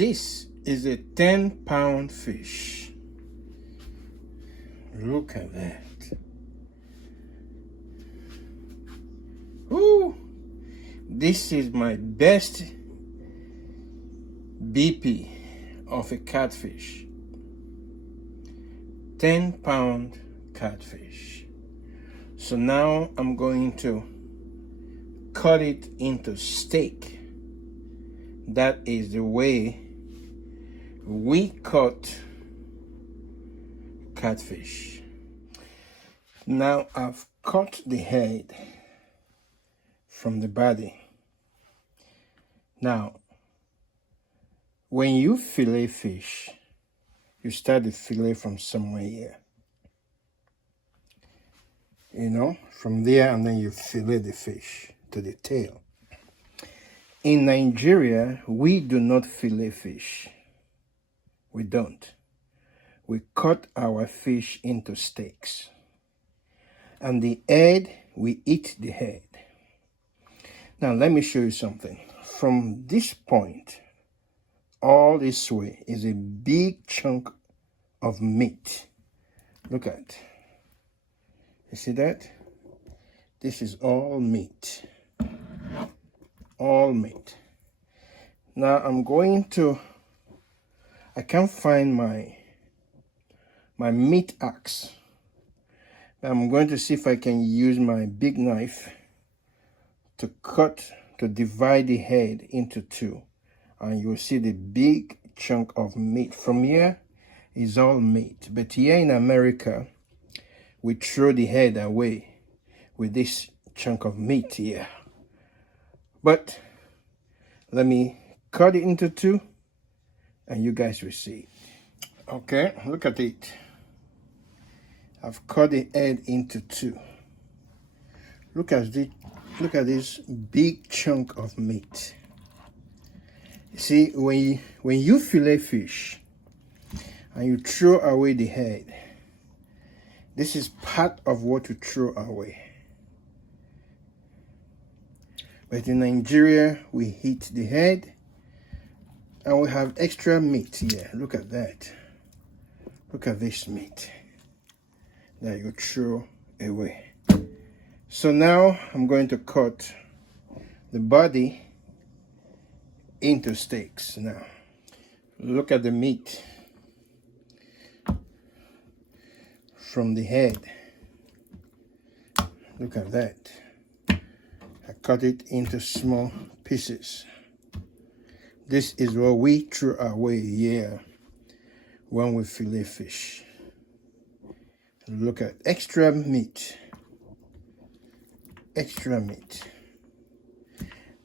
This is a 10-pound fish. Look at that. Ooh, this is my best BP of a catfish. 10-pound catfish. So now I'm going to cut it into steak. That is the way we cut catfish. Now I've cut the head from the body. Now, when you fillet fish, you start the fillet from somewhere here. You know, from there, and then you fillet the fish to the tail. In Nigeria, we do not fillet fish. We don't. We cut our fish into steaks. And the head, we eat the head. Now, let me show you something. From this point, all this way is a big chunk of meat. Look at. You see that? This is all meat. All meat. Now I'm going to, I can't find my meat axe. I'm going to see if I can use my big knife to divide the head into two. And you'll see the big chunk of meat. From here is all meat. But here in America, we throw the head away with this chunk of meat here. But let me cut it into two and you guys will see. Okay, look at it. I've cut the head into two. Look at this big chunk of meat. See, when you fillet fish and you throw away the head, this is part of what you throw away. But in Nigeria, we eat the head and we have extra meat here. Look at that. Look at this meat that you throw away. So now I'm going to cut the body into steaks now. Look at the meat from the head. Look at that. I cut it into small pieces. This is what we throw away here when we fillet fish. Look at extra meat. Extra meat.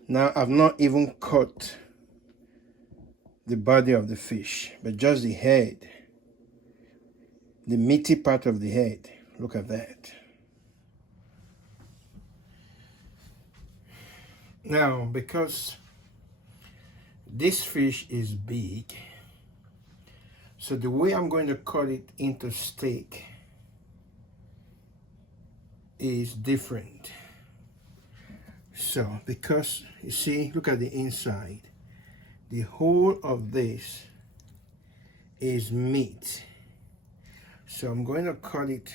Now I've not even cut the body of the fish, but just the head. The meaty part of the head. Look at that. Now, because this fish is big, so the way I'm going to cut it into steak is different. So, because you see, look at the inside. The whole of this is meat. So I'm going to cut it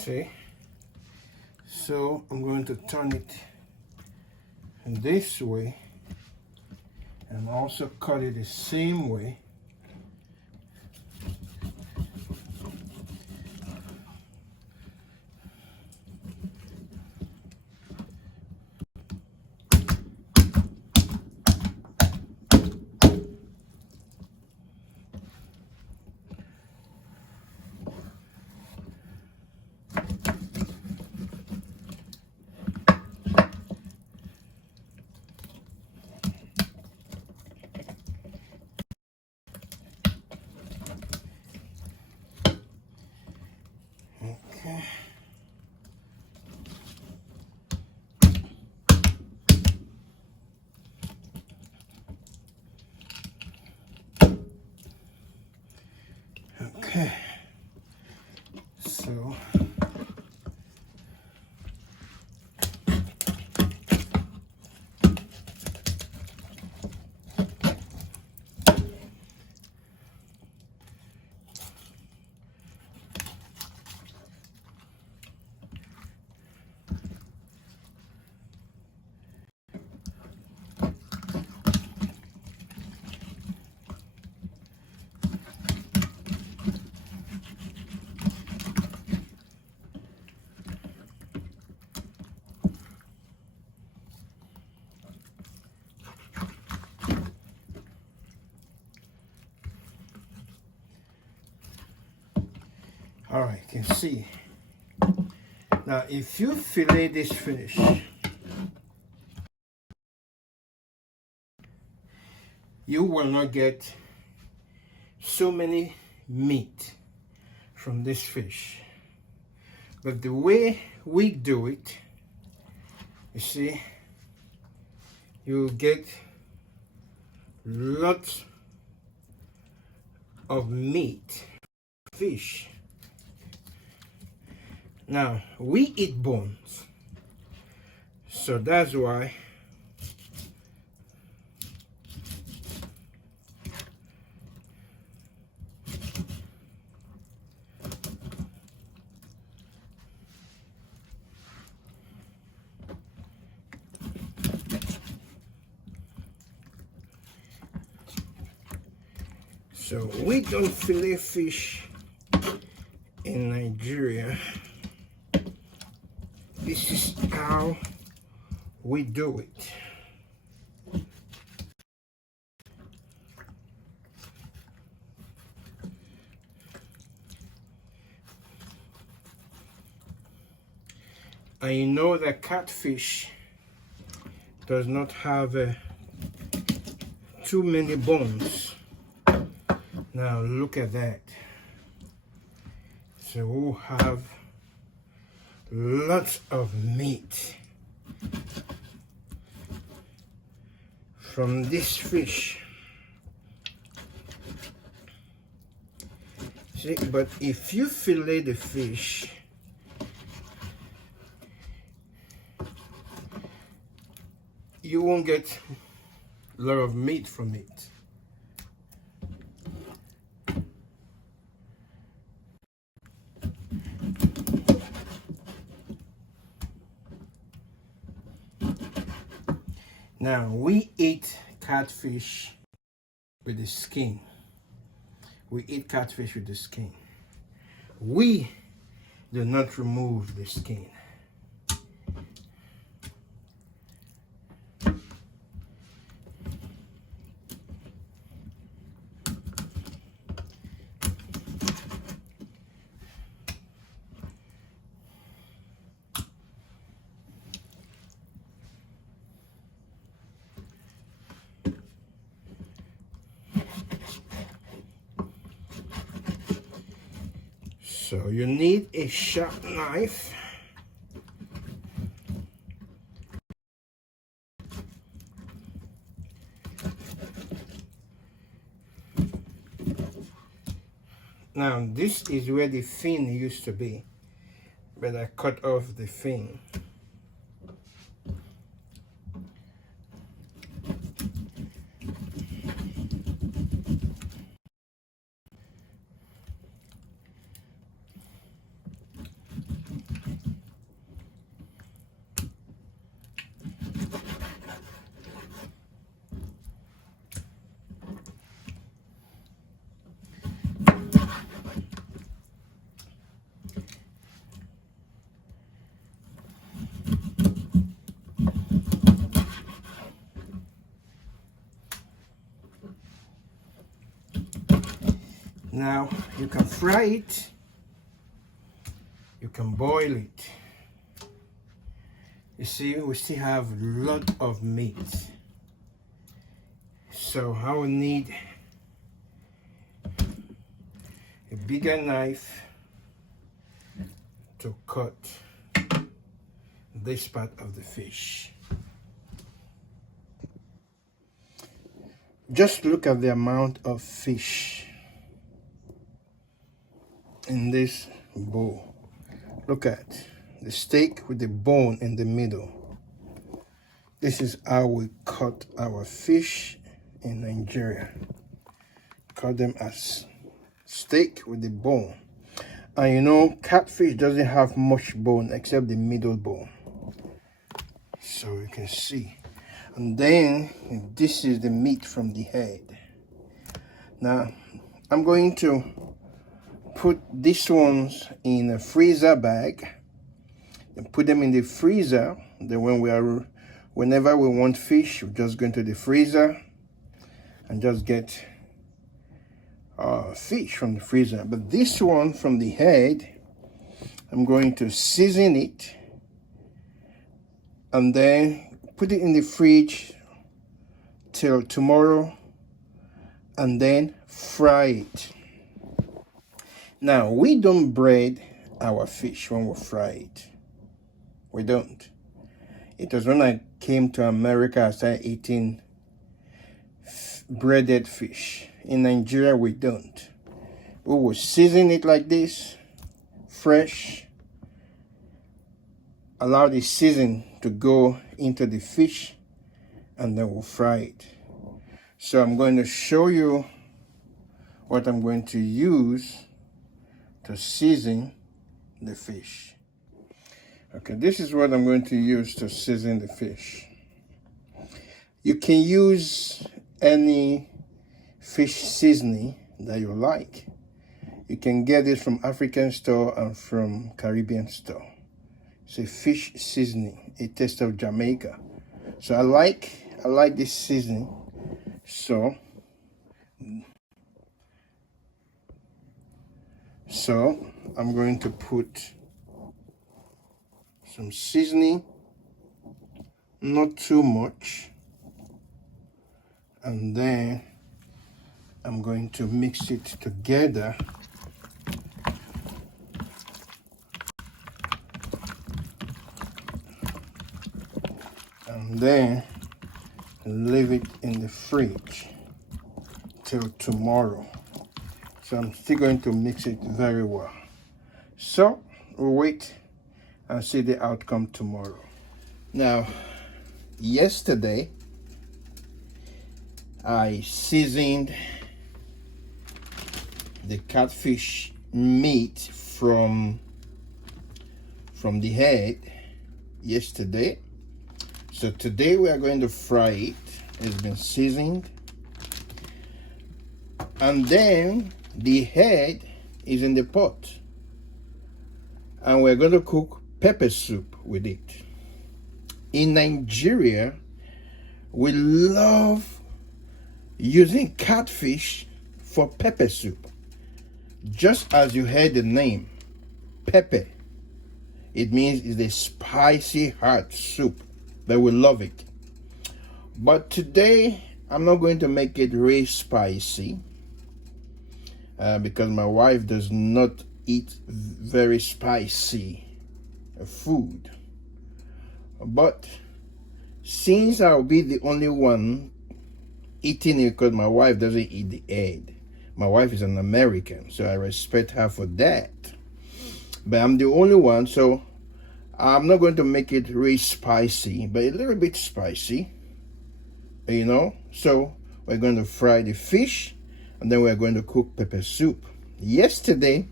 See? So I'm going to turn it this way and also cut it the same way. Okay. Okay. So all right, you can see. Now, if you fillet this fish, you will not get so many meat from this fish. But the way we do it, you see, you get lots of meat, fish. Now, we eat bones, so that's why we don't fillet fish in Nigeria. This is how we do it. I know that catfish does not have too many bones. Now look at that. So we'll have lots of meat from this fish. See, but if you fillet the fish, you won't get a lot of meat from it. Now, we eat catfish with the skin. We eat catfish with the skin. We do not remove the skin. So you need a sharp knife. Now this is where the fin used to be, but I cut off the fin. Now you can fry it, you can boil it. You see, we still have a lot of meat. So I will need a bigger knife to cut this part of the fish. Just look at the amount of fish in this bowl. Look at the steak with the bone in the middle. This is how we cut our fish in Nigeria. Cut them as steak with the bone. And you know, catfish doesn't have much bone except the middle bone. So you can see. And then this is the meat from the head. Now I'm going to put these ones in a freezer bag and put them in the freezer. Then whenever we want fish, we just go into the freezer and just get fish from the freezer. But this one from the head, I'm going to season it and then put it in the fridge till tomorrow and then fry it. Now, we don't bread our fish when we fry it. We don't. It was when I came to America I started eating breaded fish. In Nigeria, we don't. We will season it like this, fresh. Allow the season to go into the fish and then we'll fry it. So I'm going to show you what I'm going to use to season the fish. Okay, this is what I'm going to use to season the fish. You can use any fish seasoning that you like. You can get it from African store and from Caribbean store. It's a fish seasoning, a taste of Jamaica. So I like this seasoning. So I'm going to put some seasoning, not too much, and then I'm going to mix it together. And then leave it in the fridge till tomorrow. So I'm still going to mix it very well. So we'll wait and see the outcome tomorrow. Now, yesterday I seasoned the catfish meat from the head yesterday. So today we are going to fry it. It's been seasoned. And then the head is in the pot. And we're going to cook pepper soup with it. In Nigeria, we love using catfish for pepper soup. Just as you heard the name, pepper. It means it's a spicy hot soup. But we love it. But today, I'm not going to make it really spicy because my wife does not eat very spicy food. But since I'll be the only one eating it because my wife doesn't eat the egg, my wife is an American, so I respect her for that. But I'm the only one, so I'm not going to make it really spicy, but a little bit spicy, you know. So we're going to fry the fish and then we're going to cook pepper soup. Yesterday,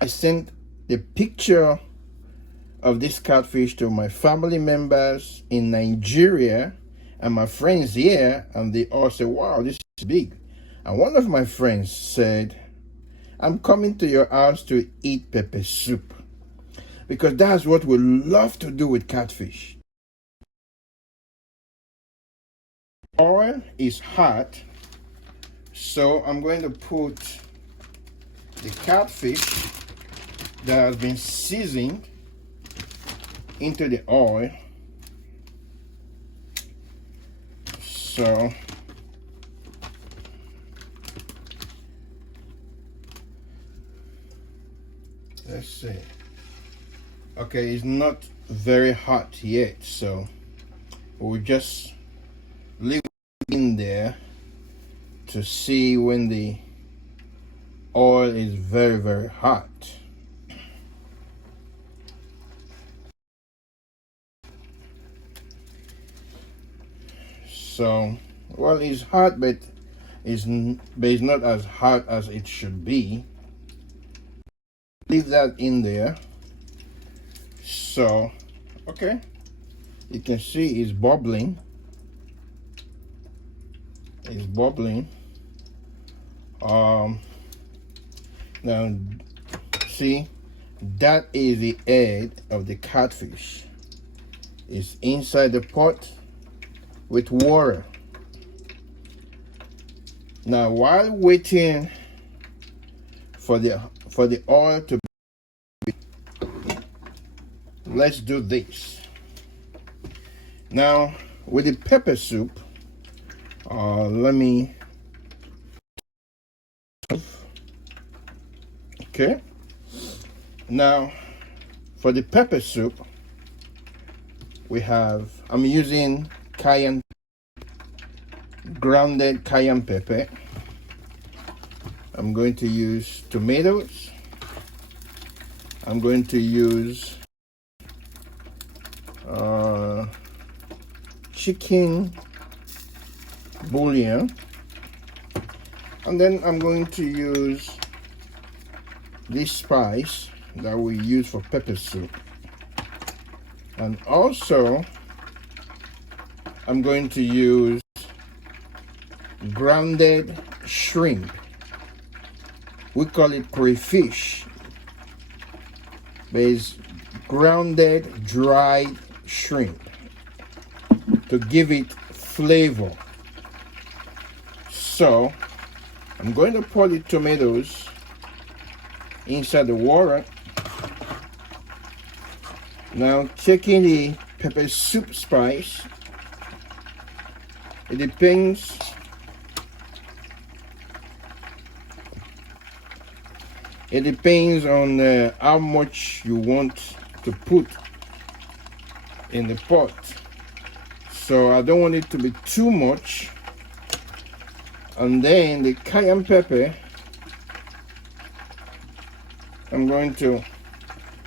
I sent the picture of this catfish to my family members in Nigeria and my friends here, and they all said, wow, this is big. And one of my friends said, I'm coming to your house to eat pepper soup. Because that's what we love to do with catfish. Oil is hot, so I'm going to put the catfish that has been seasoned into the oil. So let's see. Okay, it's not very hot yet, so we'll just leave it in there to see when the oil is very, very hot. So, well, it's hot, but it's not as hot as it should be. Leave that in there. So, okay, you can see it's bubbling. It's bubbling. Now, see, that is the head of the catfish. It's inside the pot with water. Now, while waiting for the oil to be, let's do this. Now, with the pepper soup, let me. Okay. Now, for the pepper soup, I'm using grounded cayenne pepper. I'm going to use tomatoes. I'm going to use chicken bouillon, and then I'm going to use this spice that we use for pepper soup, and also I'm going to use grounded shrimp. We call it crayfish, but it's grounded dried shrimp to give it flavor. So I'm going to pour the tomatoes inside the water. Now, taking the pepper soup spice, it depends on how much you want to put in the pot. So I don't want it to be too much. And then the cayenne pepper,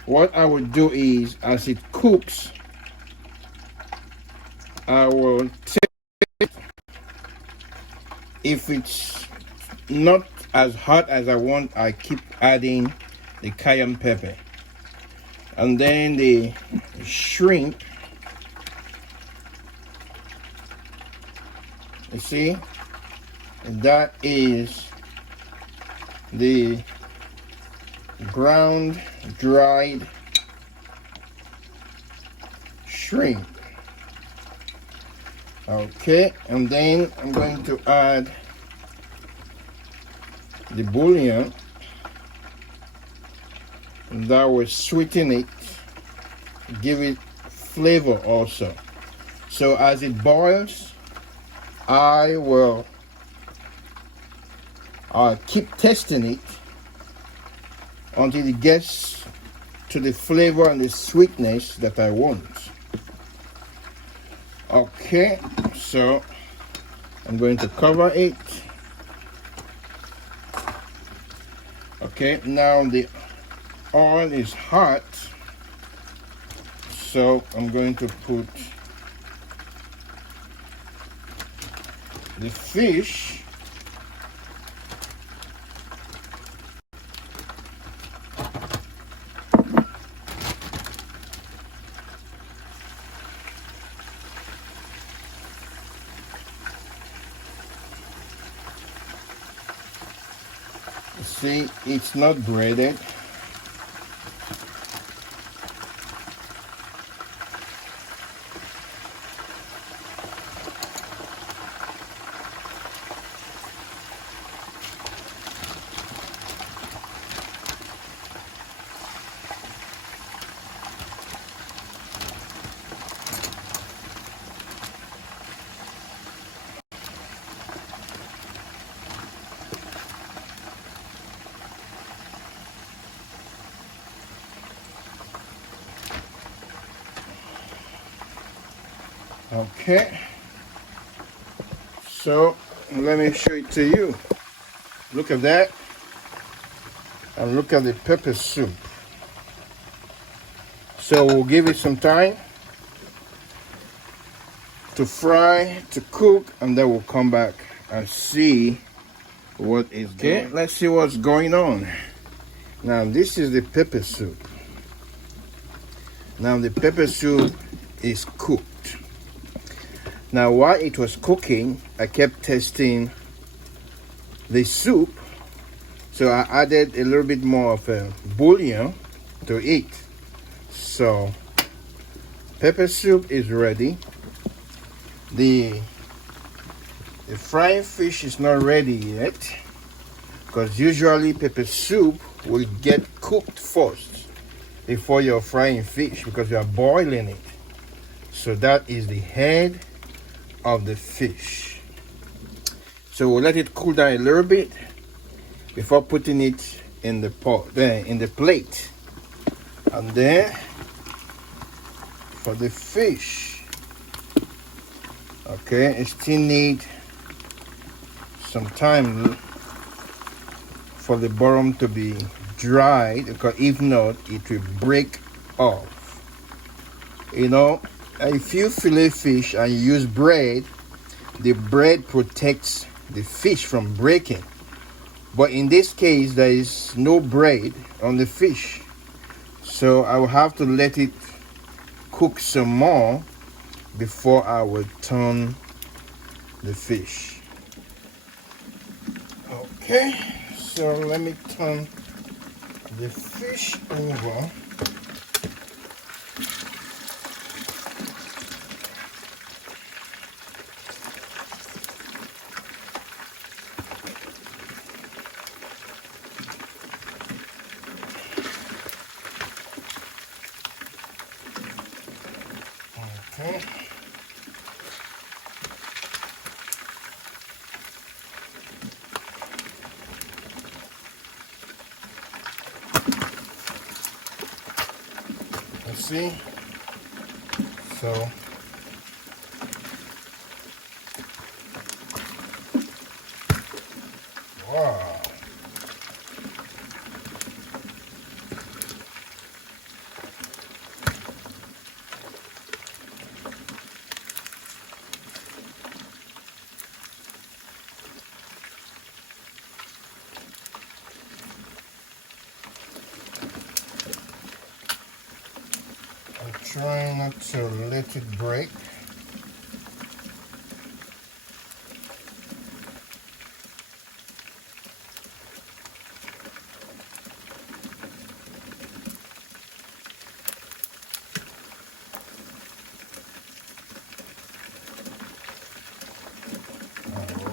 what I will do is, as it cooks, I will take, if it's not as hot as I want, I keep adding the cayenne pepper. And then the shrimp, you see, that is the ground dried shrimp. Okay, and then I'm going to add the bouillon that will sweeten it, give it flavor also. So as it boils, I will keep testing it until it gets to the flavor and the sweetness that I want. Okay, so I'm going to cover it. Okay, now the oil is hot, so I'm going to put the fish. See, it's not breaded. Okay, so let me show it to you. Look at that, and look at the pepper soup. So we'll give it some time to fry, to cook, and then we'll come back and see what is going on. Let's see what's going on. Now this is the pepper soup. Now the pepper soup is cooked. Now while it was cooking, I kept testing the soup, so I added a little bit more of a bouillon to it. So pepper soup is ready. The frying fish is not ready yet, because usually pepper soup will get cooked first before you're frying fish, because you are boiling it. So that is the head of the fish. So we'll let it cool down a little bit before putting it in the pot, in the plate. And then for the fish, okay, it still need some time for the bottom to be dried, because if not, it will break off. You know, if you fillet fish and you use bread, the bread protects the fish from breaking. But in this case, there is no bread on the fish, so I will have to let it cook some more before I will turn the fish. Okay, so let me turn the fish over. Okay. Let's see. So wow. I'm trying not to let it break.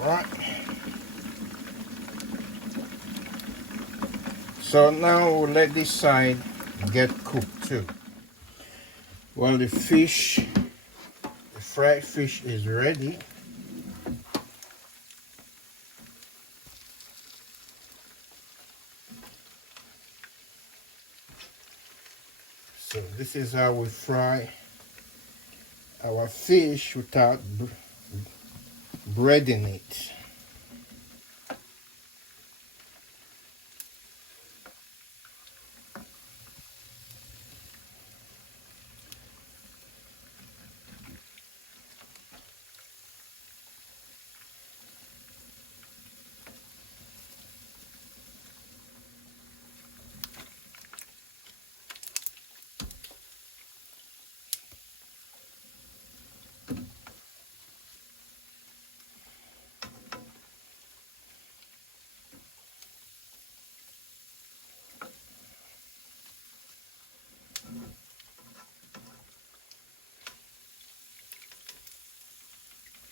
Alright. So now we'll let this side get cooked too. Well, the fish, the fried fish is ready. So this is how we fry our fish without breading it.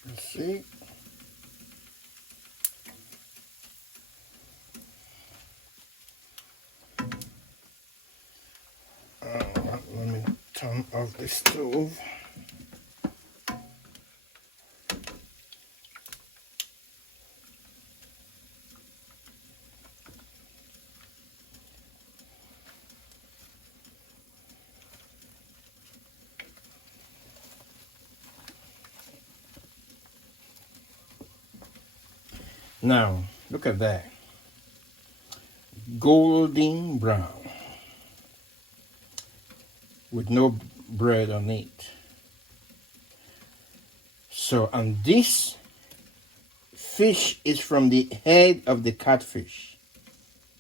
Let's see. Let me turn off the stove. Now, look at that. Golden brown with no bread on it. So, and this fish is from the head of the catfish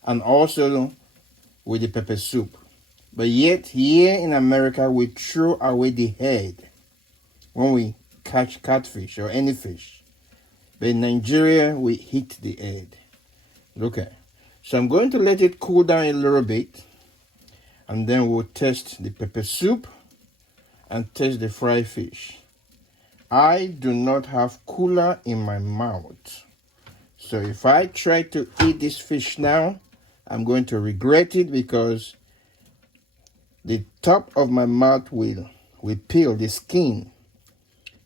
and also with the pepper soup. But yet, here in America, we throw away the head when we catch catfish or any fish. But in Nigeria, we eat the head. Look at it. So I'm going to let it cool down a little bit, and then we'll test the pepper soup and test the fried fish. I do not have cooler in my mouth. So if I try to eat this fish now, I'm going to regret it because the top of my mouth will peel, the skin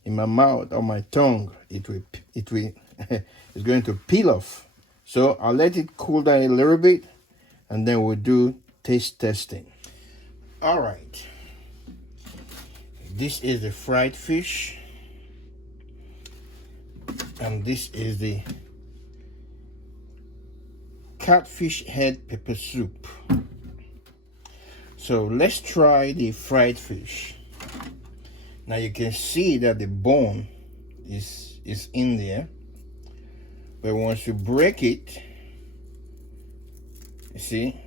in my mouth or my tongue, it will it's going to peel off. So I'll let it cool down a little bit and then we'll do taste testing. All right. This is the fried fish. And this is the catfish head pepper soup. So let's try the fried fish. Now you can see that the bone is in there. But once you break it, you see,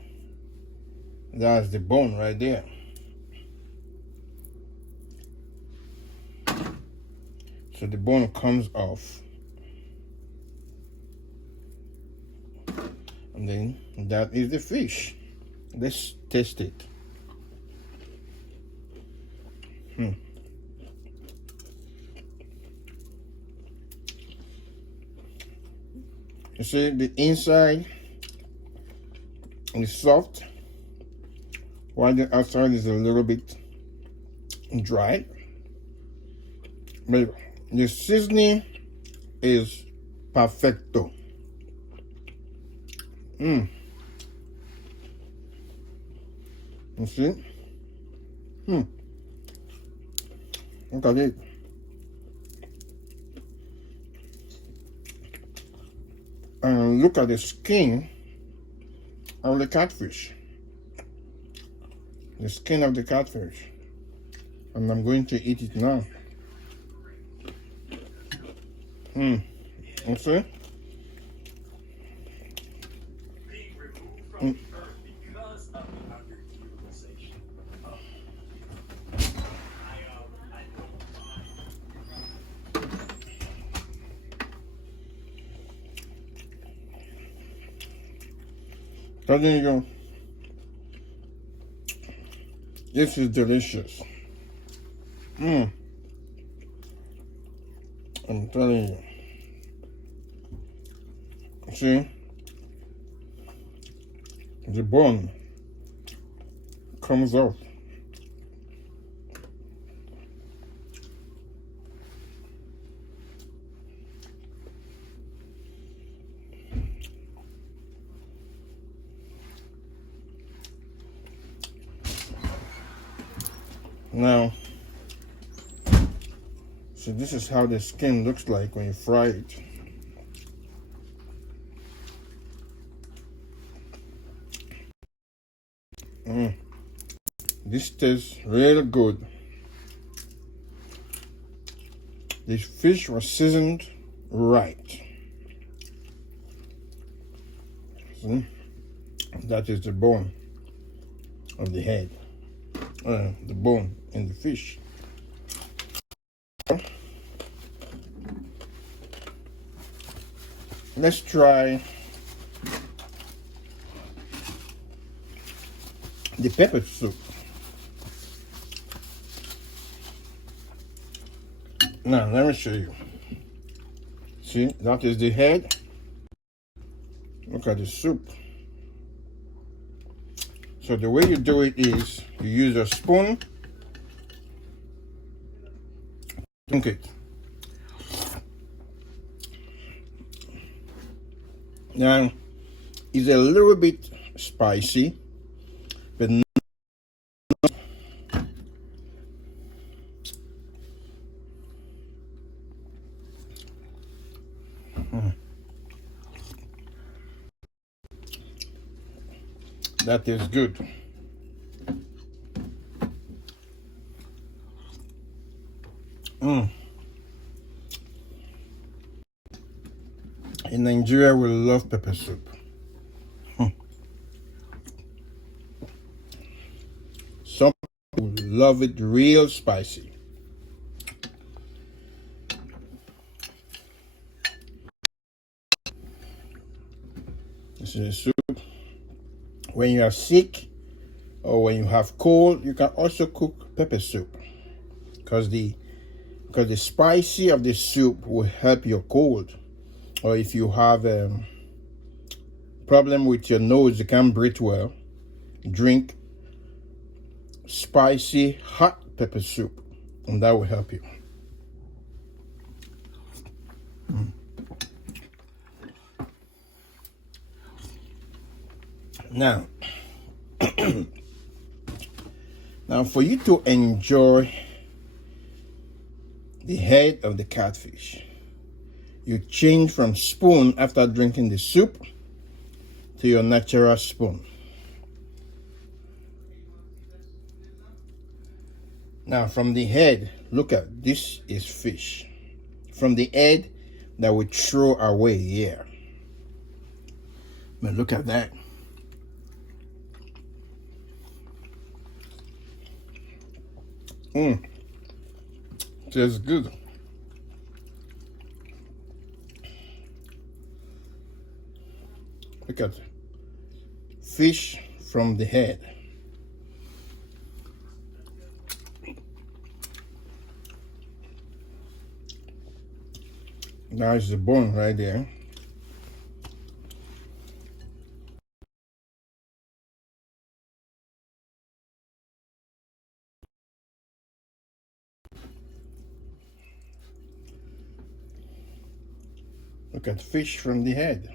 that's the bone right there. So the bone comes off. And then that is the fish. Let's test it. You see, the inside is soft, while the outside is a little bit dry. But the seasoning is perfecto. You see? Look at it. And look at the skin of the catfish. The skin of the catfish. And I'm going to eat it now. You see? There you go. This is delicious. I'm telling you. See? The bone comes off. Now, so this is how the skin looks like when you fry it. This tastes really good. This fish was seasoned right. See? That is the bone of the head. The bone in the fish. Let's try the pepper soup. Now, let me show you. See, that is the head. Look at the soup. So the way you do it is you use a spoon, drink it. Now, it's a little bit spicy, but not. That tastes good. In Nigeria, we love pepper soup. Some people love it real spicy. This is a soup. When you are sick or when you have cold, you can also cook pepper soup because the spicy of the soup will help your cold. Or if you have a problem with your nose, you can't breathe well, drink spicy hot pepper soup, and that will help you. Now, for you to enjoy the head of the catfish, you change from spoon after drinking the soup to your natural spoon. Now, from the head, look at this is fish. From the head that we throw away here. But look at that. Tastes good. Look at fish from the head. Now it's the bone right there. Look at fish from the head.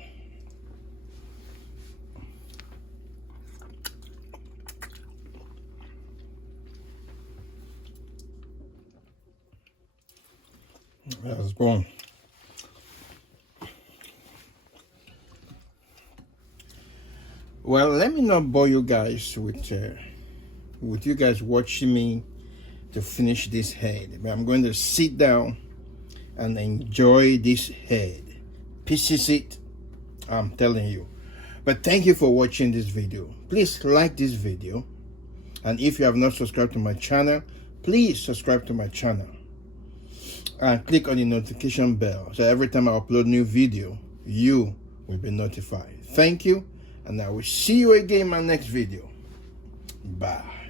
That's bone. Well, let me not bore you guys with you guys watching me to finish this head. But I'm going to sit down and enjoy this head. Pieces it, I'm telling you. But thank you for watching this video. Please like this video. And if you have not subscribed to my channel, please subscribe to my channel. And click on the notification bell so every time I upload new video, you will be notified. Thank you, and I will see you again in my next video. Bye.